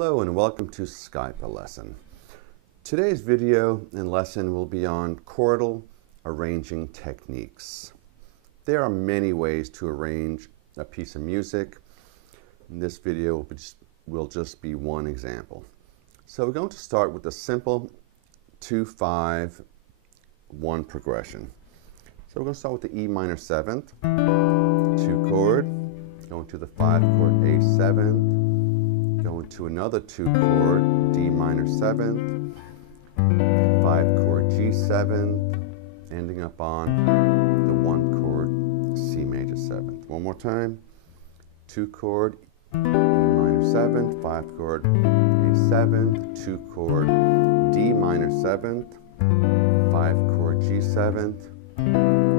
Hello and welcome to Skype a Lesson. Today's video and lesson will be on chordal arranging techniques. There are many ways to arrange a piece of music. In this video will just be one example. So we're going to start with a simple 2-5-1 progression. So we're going to start with the E minor 7th, 2 chord, going to the 5 chord A7, going to another 2 chord D minor 7th, 5 chord G7, ending up on the 1 chord C major 7th. One more time, 2 chord E minor 7th, 5 chord A7, 2 chord D minor 7th, 5 chord G7th,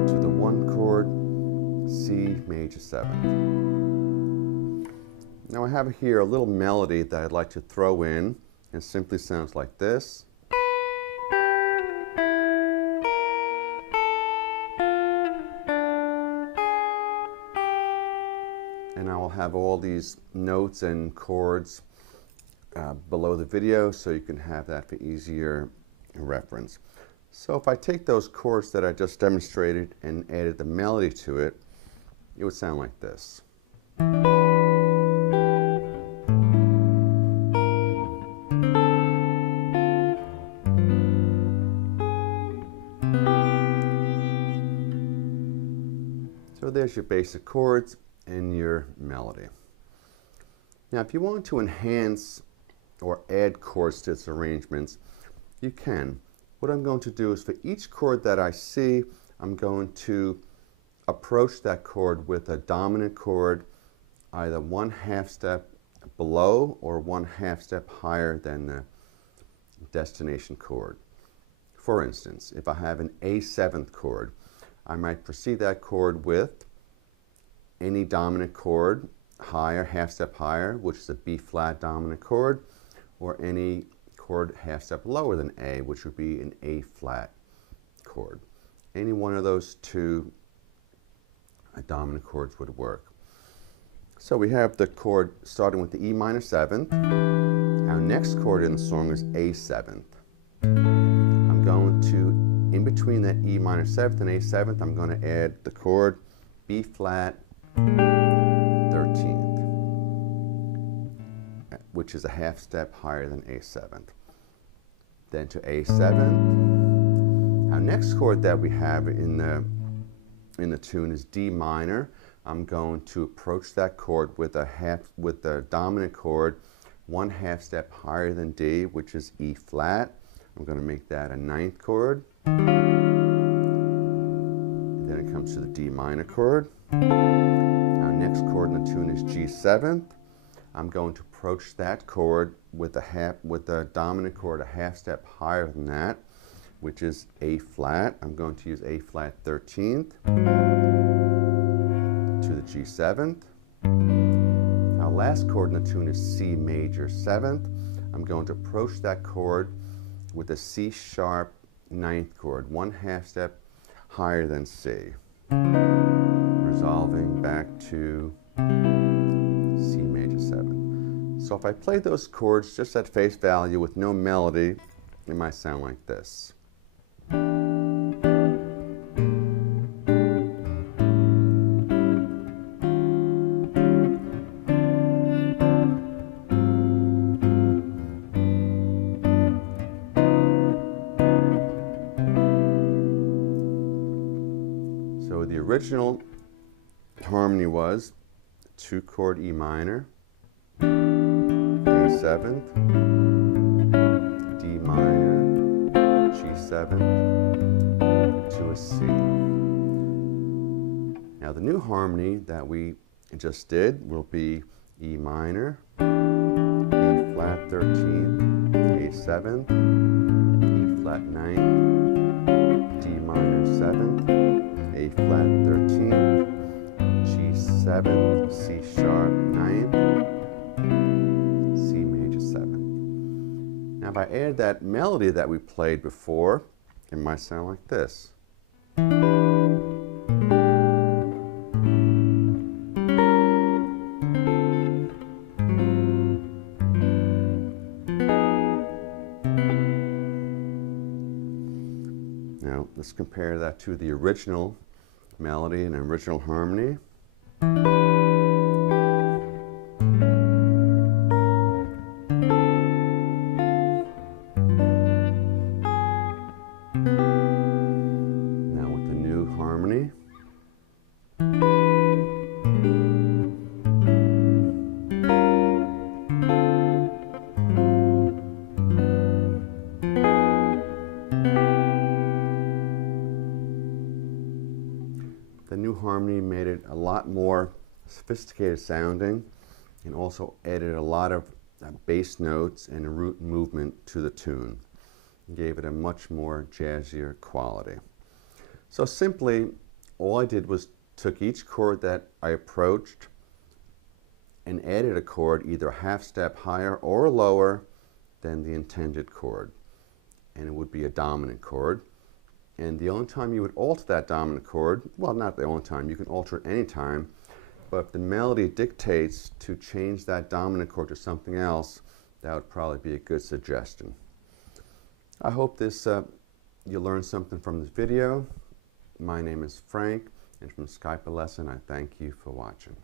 to the 1 chord C major 7th. Now I have here a little melody that I'd like to throw in, and it simply sounds like this. And I will have all these notes and chords below the video so you can have that for easier reference. So if I take those chords that I just demonstrated and added the melody to it, it would sound like this. So there's your basic chords and your melody. Now if you want to enhance or add chords to its arrangements, you can. What I'm going to do is for each chord that I see, I'm going to approach that chord with a dominant chord either 1/2 step below or 1/2 step higher than the destination chord. For instance, if I have an A7th chord, I might precede that chord with any dominant chord higher, 1/2 step higher, which is a B flat dominant chord, or any chord 1/2 step lower than A, which would be an A flat chord. Any one of those two dominant chords would work. So we have the chord starting with the E minor 7th. Our next chord in the song is A7th. I'm going to, in between that E minor 7th and A7th, I'm going to add the chord B flat 13th, which is a 1/2 step higher than A7th. Then to A7. Our next chord that we have in the tune is D minor. I'm going to approach that chord with the dominant chord 1/2 step higher than D, which is E flat. I'm going to make that a 9th chord. And then it comes to the D minor chord. Our next chord in the tune is G7th. I'm going to approach that chord with the dominant chord a 1/2 step higher than that, which is A flat. I'm going to use A flat 13th to the G7th. Our last chord in the tune is C major 7th. I'm going to approach that chord with a C sharp 9th chord, 1/2 step higher than C, resolving back to C major 7th. So if I play those chords just at face value with no melody, it might sound like this. So the original harmony was 2 chord E minor, A7th, D minor, G7th, to a C. Now the new harmony that we just did will be E minor, E flat 13th, A7th, E flat 9th, D minor 7th, A flat 13th, G7, C sharp 9th, C major 7th. Now if I add that melody that we played before, it might sound like this. let's compare that to the original melody and original harmony. Now with the new harmony. The new harmony made it a lot more sophisticated sounding and also added a lot of bass notes and root movement to the tune. Gave it a much more jazzier quality. So simply, all I did was took each chord that I approached and added a chord either a half step higher or lower than the intended chord. And it would be a dominant chord. And the only time you would alter that dominant chord, well, not the only time, you can alter it any time, but if the melody dictates to change that dominant chord to something else, that would probably be a good suggestion. I hope you learned something from this video. My name is Frank, and from Skype a Lesson, I thank you for watching.